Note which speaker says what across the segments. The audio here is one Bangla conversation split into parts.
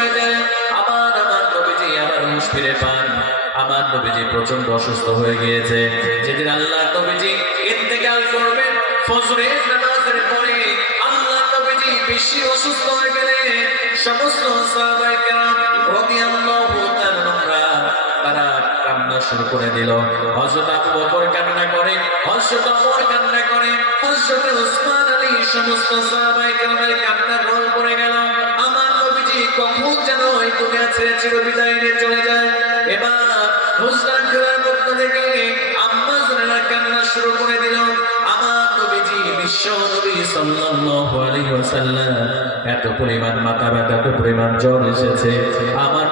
Speaker 1: হয়ে যায়। আবার আমার নবীজি আবার হুঁশ পান। আমার নবীজি প্রচণ্ড অসুস্থ হয়ে গিয়েছে। যেদিন আল্লাহ নবীজি ইন্তেকাল করবেন, ফজরের নামাজের পরে আল্লাহ নবীজি বেশি অসুস্থ হয়ে গেলে সমস্ত সাহাবায়ে কেরাম তারা কান্না শুরু করে দিল। হযরত আবু কান্না করে, হযরত ওমর কান্না করে গেল। কখন যেন এই দুনিয়া ছেড়ে চিরবিদায় নিয়ে চলে যায়। এবার হুজরান ঘরের মধ্য থেকে আম্মা জানেরা কান্না শুরু করে দিল। আমার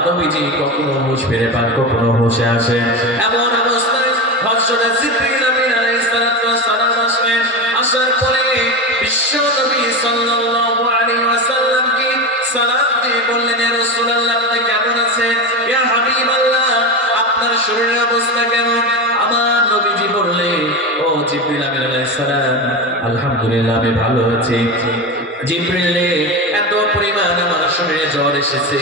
Speaker 1: নবীজি কখনো হুঁশ ফিরে পান, কখনো হুঁশে আসে এমন অবস্থায় পরে বিশ্ব নবী সাল্লাল্লাহু আলাইহি বললেন কেমন আছেন আপনার শরীরের অবস্থা কেমন? এত পরিমাণ আমার শরীরে জ্বর এসেছে।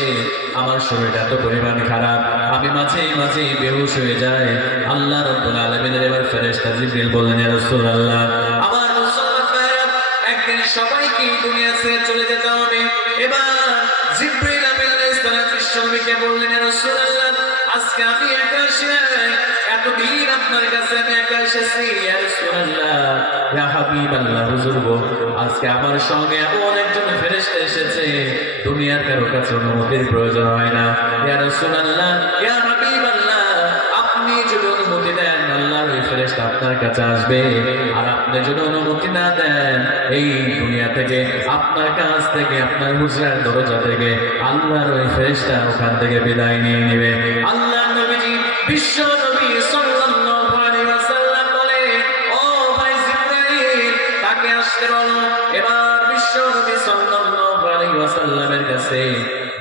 Speaker 1: আমার শরীর এত পরিমাণ খারাপ। আমি মাঝে মাঝে বেহুশ হয়ে যায় আল্লাহ রব্বুল আলামিনের এবার ফেরেশতা জিব্রিল বললেন ইয়া সবাইকে দুনিয়া ছেড়ে চলে যেতে হবে। এবার জিব্রিল আমিন আলাইহিস বললেন রাসূলুল্লাহ, আজকে আমি একা এসে, এতদিন আপনার কাছে আমি একা এসেছি। ইয়া রাসূলুল্লাহ, ইয়া আজকে আমার সঙ্গে এমন একজন ফেরেশতা এসেছে, দুনিয়ার কারও কাছে অনুমতির প্রয়োজন হয় না। ইয়া রাসূলুল্লাহ, ইয়া হাবিবাল্লাহ, আপনি যদি অনুমতি দেন, আল্লাহর ফেরেশতা আপনার কাছে আসবে। আপনি যদি অনুমতি না দেন, এই দুনিয়া থেকে আপনার কাছ থেকে, আপনার হুজরার দরজা থেকে আল্লাহর ওই ফেরেশতা ওখান থেকে বিদায় নিয়ে নেবে। আল্লাহ নবীজি, বিশ্ব নবী সাল্লাল্লাহু আলাইহি ওয়াসাল্লাম বলে ও ভাই জিবরাইল তাকে আসতে বলো? এবার বিশ্ব নবী সাল্লাল্লাহু আলাইহি ওয়াসাল্লামের কাছে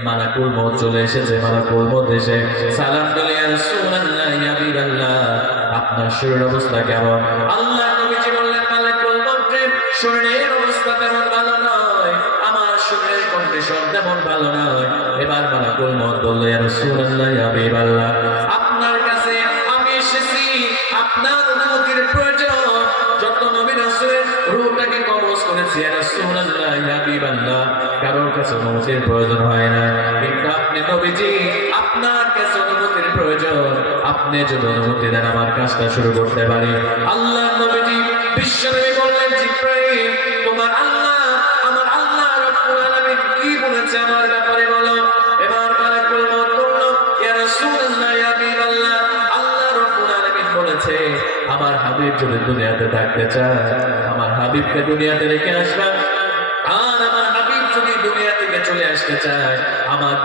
Speaker 1: মালাকুল মউত চলে এসেছে, মালাকুল মউত এসে সালাম দিলে ইয়া রাসূলুল্লাহ ইয়া হাবিবাল্লাহ, আপনার শরীরের অবস্থা কেমন? আল্লাহ ভালো নয় এবার মালাকুল মউত বলল, ইয়া রাসূলুল্লাহ, ইয়া হাবিবাল্লাহ, আপনার কাছে আমি এসেছি, আপনার অনুমতির প্রয়োজন। যত নবী রাসূলের রূহটাকে কবজ করেছি, ইয়া রাসূলুল্লাহ, ইয়া হাবিবাল্লাহ, কারোর কাছে অনুমতির প্রয়োজন হয় না। কিন্তু আপনি নবীজি, আপনার কাছে অনুমতির প্রয়োজন। আপনি যদি অনুমতি দেন, আমার কাজটা শুরু করতে পারি। আল্লাহ নবীজি, বিশ্বনবী বললেন, জিব্রাইল, তোমার হাবিব যদি দুনিয়াতে থাকতে চায়, আমার হাবিবকে দুনিয়াতে রেখে চায় আসবা। আমার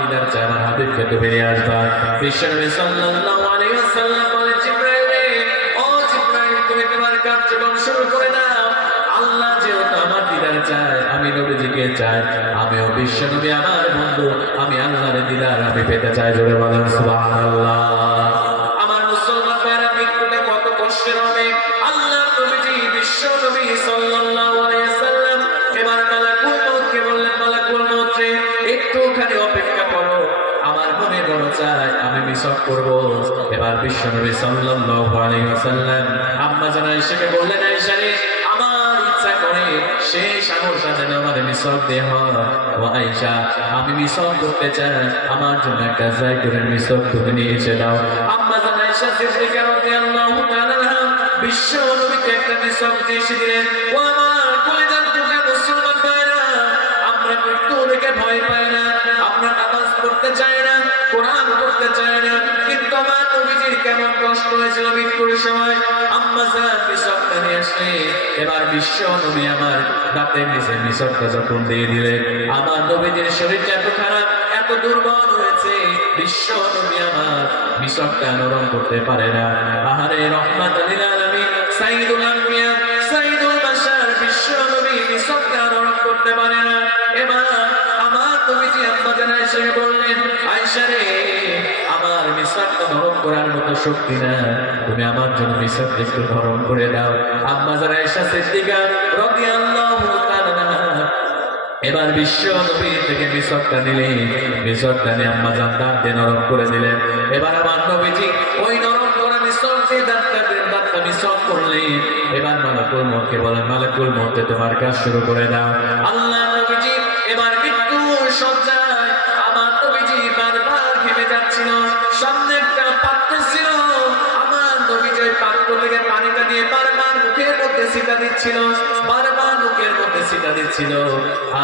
Speaker 1: আমি নবীজিকে চাই, আমিও বিশ্বনবী আমার বন্ধু, আমি আল্লাহর দিদার, আমি পেতে চাই জোরে বলেন সুবহানাল্লাহ। মিসক করব। এবার বিশ্ব নবী সাল্লাল্লাহু আলাইহি ওয়াসাল্লাম আম্মা জানা এসে বললেন আয়েশা রে আমার ইচ্ছা করে শেষ আমলটা যেন আমার মিসক দেহ ও আয়েশা, আমি মিসক করতে চাই। আমার জন্য একটা জায়গার মিসক তুমি নিয়ে এসে দাও। আম্মা জানা আয়েশা সিদ্দিকা রাদিয়াল্লাহু তাআলা আনহা বিশ্ব নবীকে একটা মিসক দিয়ে দিলেন, ও আমার কলিজার টুকরা মুসলমান ভাইরা, আমরা মৃত্যু দেখে ভয় এবার বিশ্ব নবী আমার যখন দিয়ে দিলেন। আমার নবীদের শরীরটা এত খারাপ, এত দুর্বল হয়েছে। বিশ্ব নবী আমার মিশকটা নরম করতে পারে না। আহারে রহমাত শক্তি না। তুমি আমার জন্য মিশকটা একটু নরম করে দাও। আম্মা জান আয়েশা সিদ্দিকা এবার বিশ্ব নবী থেকে মিশরটা নিলে মিশরটা নিয়ে আম্মা জান দাঁতে নরম করে দিলেন। এবার আমার নবীজি ওই নরম করা মিশরকে দাঁতটা দাঁতটা মিশর করলেন। এবার মালাকুল মতকে বলেন, মালাকুল মতকে তোমার কাজ শুরু করে দাও। আল্লাহ নবীজি এবার মধ্যে সিটা দিচ্ছিল, বারবার মুখের মধ্যে সিটা দিচ্ছিল।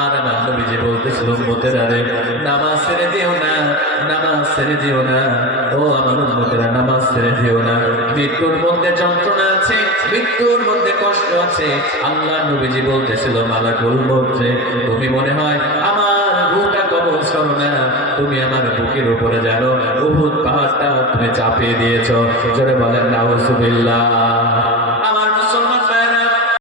Speaker 1: আর আমার নবীজি বলতেছিল, উম্মতের আরে নামাজ ছেড়ে দিও না, নামাজ ছেড়ে দিও না। ও আমার উম্মতেরা, নামাজ ছেড়ে দিও না। মৃত্যুর মধ্যে যন্ত্রণা আছে, মৃত্যুর মধ্যে কষ্ট আছে। আল্লাহ নবীজি বলতেছিল, মালাকুল বলছে তুমি মনে হয় আমার বুকটা কবল করো না। তুমি আমার বুকের উপরে জানো, উহুদ পাহাড়টা তুমি চাপিয়ে দিয়েছ। জোরে বলেন, নাউজুবিল্লাহ।